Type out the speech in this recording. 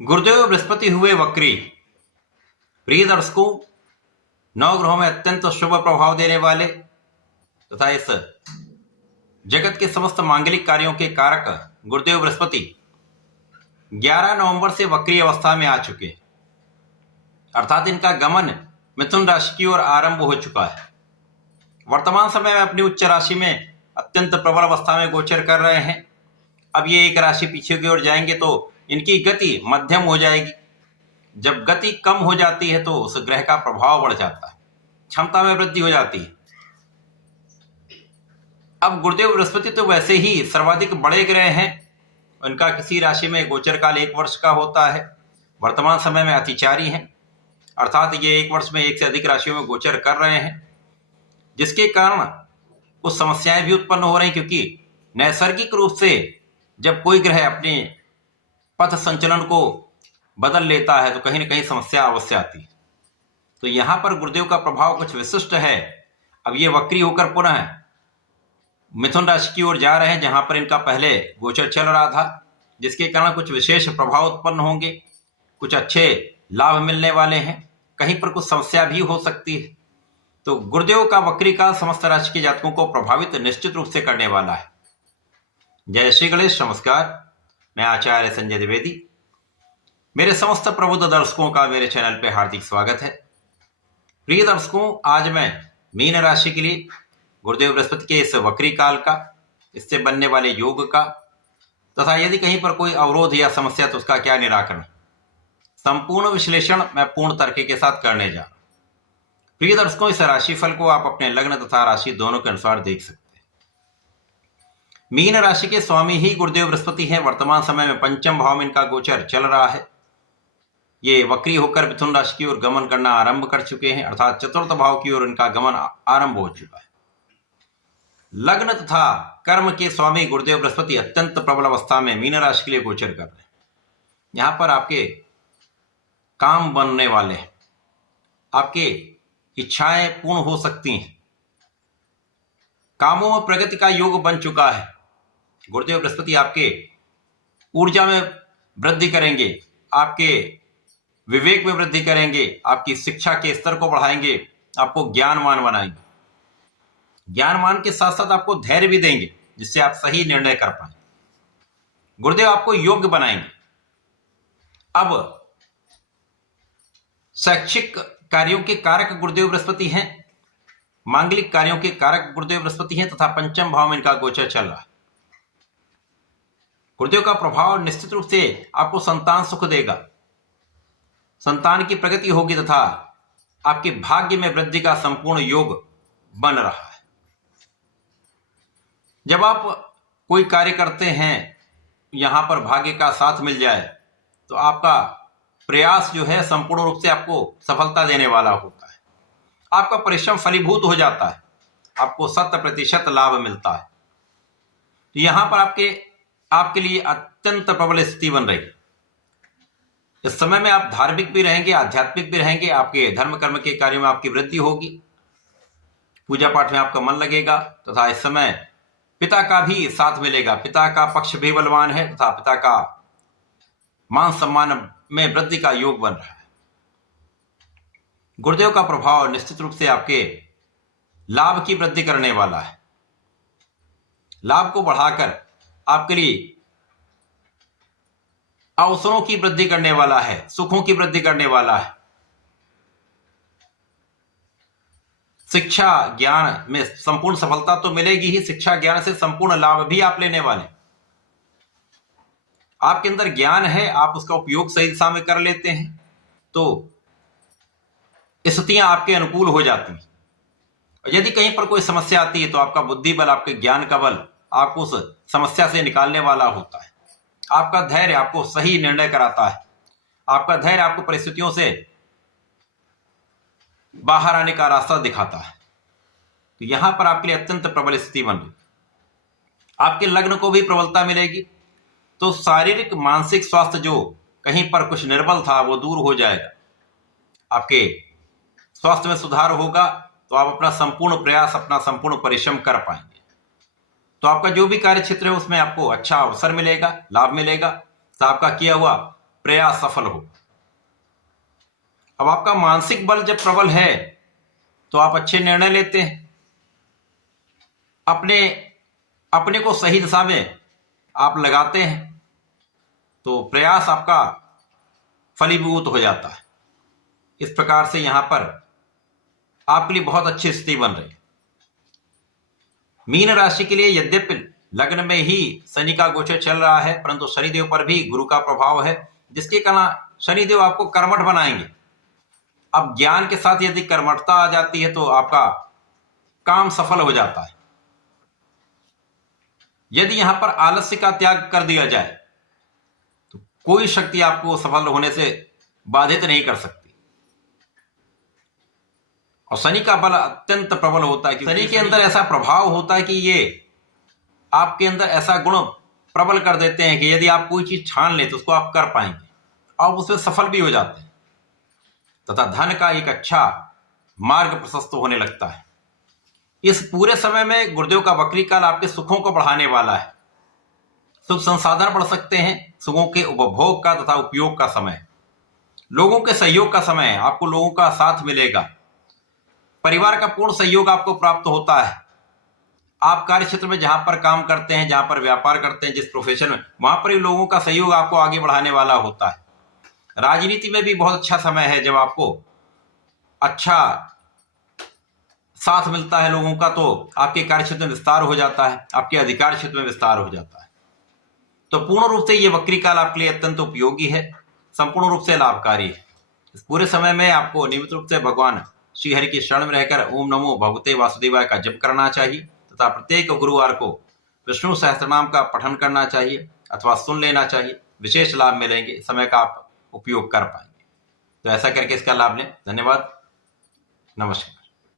गुरुदेव बृहस्पति हुए वक्री। प्रिय दर्शकों, नवग्रहों में अत्यंत शुभ प्रभाव देने वाले तथा इस जगत के समस्त मांगलिक कार्यों के कारक गुरुदेव बृहस्पति 11 नवंबर से वक्री अवस्था में आ चुके, अर्थात इनका गमन मिथुन राशि की ओर आरंभ हो चुका है। वर्तमान समय में अपनी उच्च राशि में अत्यंत प्रबल अवस्था में गोचर कर रहे हैं। अब ये एक राशि पीछे की ओर जाएंगे तो इनकी गति मध्यम हो जाएगी। जब गति कम हो जाती है तो उस ग्रह का प्रभाव बढ़ जाता है, क्षमता में वृद्धि हो जाती है। अब गुरुदेव बृहस्पति तो वैसे ही सर्वाधिक बड़े ग्रह हैं, उनका किसी राशि में गोचर काल 1 वर्ष का होता है। वर्तमान समय में अतिचारी हैं, अर्थात ये 1 वर्ष में 1 से अधिक राशियों में गोचर कर रहे हैं, जिसके कारण कुछ समस्याएं भी उत्पन्न हो रही, क्योंकि नैसर्गिक रूप से जब कोई ग्रह अपने पथ संचलन को बदल लेता है तो कहीं ना कहीं समस्या अवश्य आती है। तो यहाँ पर गुरुदेव का प्रभाव कुछ विशिष्ट है। अब ये वक्री होकर पुनः मिथुन राशि की ओर जा रहे हैं, जहां पर इनका पहले गोचर चल रहा था, जिसके कारण कुछ विशेष प्रभाव उत्पन्न होंगे, कुछ अच्छे लाभ मिलने वाले हैं, कहीं पर कुछ समस्या भी हो सकती है। तो गुरुदेव का वक्री काल समस्त राशि के जातकों को प्रभावित निश्चित रूप से करने वाला है। जय श्री गणेश। नमस्कार, मैं आचार्य संजय द्विवेदी। मेरे समस्त प्रबुद्ध दर्शकों का मेरे चैनल पे हार्दिक स्वागत है। प्रिय दर्शकों, आज मैं मीन राशि के लिए गुरुदेव बृहस्पति के इस वक्री काल का, इससे बनने वाले योग का, तथा यदि कहीं पर कोई अवरोध या समस्या तो उसका क्या निराकरण, संपूर्ण विश्लेषण मैं पूर्ण तर्क के साथ करने जा रहा हूं। प्रिय दर्शकों, इस राशिफल को आप अपने लग्न तथा राशि दोनों के अनुसार देख सकते हैं। मीन राशि के स्वामी ही गुरुदेव बृहस्पति हैं। वर्तमान समय में पंचम भाव में इनका गोचर चल रहा है। ये वक्री होकर मिथुन राशि की ओर गमन करना आरंभ कर चुके हैं, अर्थात चतुर्थ भाव की ओर इनका गमन आरंभ हो चुका है। लग्न तथा कर्म के स्वामी गुरुदेव बृहस्पति अत्यंत प्रबल अवस्था में मीन राशि के लिए गोचर कर रहे हैं। यहां पर आपके काम बनने वाले हैं, आपके इच्छाएं पूर्ण हो सकती हैं, कामों में प्रगति का योग बन चुका है। गुरुदेव बृहस्पति आपके ऊर्जा में वृद्धि करेंगे, आपके विवेक में वृद्धि करेंगे, आपकी शिक्षा के स्तर को बढ़ाएंगे, आपको ज्ञानवान बनाएंगे। ज्ञानवान के साथ साथ आपको धैर्य भी देंगे, जिससे आप सही निर्णय कर पाए। गुरुदेव आपको योग्य बनाएंगे। अब शैक्षिक कार्यों के कारक गुरुदेव बृहस्पति हैं, मांगलिक कार्यों के कारक गुरुदेव बृहस्पति हैं, तथा पंचम भाव में इनका गोचर चल रहा है। गुरुदेव का प्रभाव निश्चित रूप से आपको संतान सुख देगा, संतान की प्रगति होगी, तथा आपके भाग्य में वृद्धि का संपूर्ण योग बन रहा है। जब आप कोई कार्य करते हैं, यहां पर भाग्य का साथ मिल जाए तो आपका प्रयास जो है संपूर्ण रूप से आपको सफलता देने वाला होता है। आपका परिश्रम फलीभूत हो जाता है, आपको 100% लाभ मिलता है। तो यहां पर आपके लिए अत्यंत प्रबल स्थिति बन रही है। इस समय में आप धार्मिक भी रहेंगे, आध्यात्मिक भी रहेंगे, आपके धर्म कर्म के कार्यों में आपकी वृद्धि होगी, पूजा पाठ में आपका मन लगेगा, तथा इस समय पिता का भी साथ मिलेगा। पिता का पक्ष भी बलवान है, तथा पिता का मान सम्मान में वृद्धि का योग बन रहा है। गुरुदेव का प्रभाव निश्चित रूप से आपके लाभ की वृद्धि करने वाला है। लाभ को बढ़ाकर आपके लिए अवसरों की वृद्धि करने वाला है, सुखों की वृद्धि करने वाला है। शिक्षा ज्ञान में संपूर्ण सफलता तो मिलेगी ही, शिक्षा ज्ञान से संपूर्ण लाभ भी आप लेने वाले। आपके अंदर ज्ञान है, आप उसका उपयोग सही दिशा में कर लेते हैं तो स्थितियां आपके अनुकूल हो जाती हैं। और यदि कहीं पर कोई समस्या आती है तो आपका बुद्धि बल, आपके ज्ञान का बल आपको उस समस्या से निकालने वाला होता है। आपका धैर्य आपको सही निर्णय कराता है, आपका धैर्य आपको परिस्थितियों से बाहर आने का रास्ता दिखाता है। तो यहां पर आपके लिए अत्यंत प्रबल स्थिति बन रही। आपके लग्न को भी प्रबलता मिलेगी, तो शारीरिक मानसिक स्वास्थ्य जो कहीं पर कुछ निर्बल था वो दूर हो जाएगा। आपके स्वास्थ्य में सुधार होगा तो आप अपना संपूर्ण प्रयास, अपना संपूर्ण परिश्रम कर पाएंगे। तो आपका जो भी कार्य क्षेत्र है उसमें आपको अच्छा अवसर मिलेगा, लाभ मिलेगा। तो आपका किया हुआ प्रयास सफल हो। अब आपका मानसिक बल जब प्रबल है तो आप अच्छे निर्णय लेते हैं, अपने अपने को सही दिशा में आप लगाते हैं, तो प्रयास आपका फलीभूत हो जाता है। इस प्रकार से यहां पर आपके लिए बहुत अच्छी स्थिति बन रही है। मीन राशि के लिए यद्यपि लग्न में ही शनि का गोचर चल रहा है, परंतु शनिदेव पर भी गुरु का प्रभाव है, जिसके कारण शनिदेव आपको कर्मठ बनाएंगे। अब ज्ञान के साथ यदि कर्मठता आ जाती है तो आपका काम सफल हो जाता है। यदि यहां पर आलस्य का त्याग कर दिया जाए तो कोई शक्ति आपको सफल होने से बाधित नहीं कर सकती। और शनि का बल अत्यंत प्रबल होता है कि शनि के अंदर ऐसा प्रभाव होता है कि ये आपके अंदर ऐसा गुण प्रबल कर देते हैं कि यदि आप कोई चीज छान ले तो उसको आप कर पाएंगे और उसमें सफल भी हो जाते हैं, तथा धन का एक अच्छा मार्ग प्रशस्त होने लगता है। इस पूरे समय में गुरुदेव का वक्री काल आपके सुखों को बढ़ाने वाला है। सुख संसाधन बढ़ सकते हैं, सुखों के उपभोग का तथा उपयोग का समय, लोगों के सहयोग का समय है, आपको लोगों का साथ मिलेगा, परिवार का पूर्ण सहयोग आपको प्राप्त होता है। आप कार्य क्षेत्र में जहां पर काम करते हैं, जहां पर व्यापार करते हैं, जिस प्रोफेशन में, वहां पर ही लोगों का सहयोग आपको आगे बढ़ाने वाला होता है। राजनीति में भी बहुत अच्छा समय है, जब आपको अच्छा साथ मिलता है लोगों का, तो आपके कार्य क्षेत्र में विस्तार हो जाता है, आपके अधिकार क्षेत्र में विस्तार हो जाता है। तो पूर्ण रूप से ये वक्री काल आपके लिए अत्यंत उपयोगी है, संपूर्ण रूप से लाभकारी है। इस पूरे समय में आपको नियमित रूप से भगवान श्री हरि की शरण में रहकर ओम नमो भगवते वासुदेवाय का जप करना चाहिए, तथा प्रत्येक गुरुवार को विष्णु सहस्त्रनाम का पठन करना चाहिए अथवा सुन लेना चाहिए। विशेष लाभ मिलेंगे, समय का आप उपयोग कर पाएंगे। तो ऐसा करके इसका लाभ लें। धन्यवाद, नमस्कार।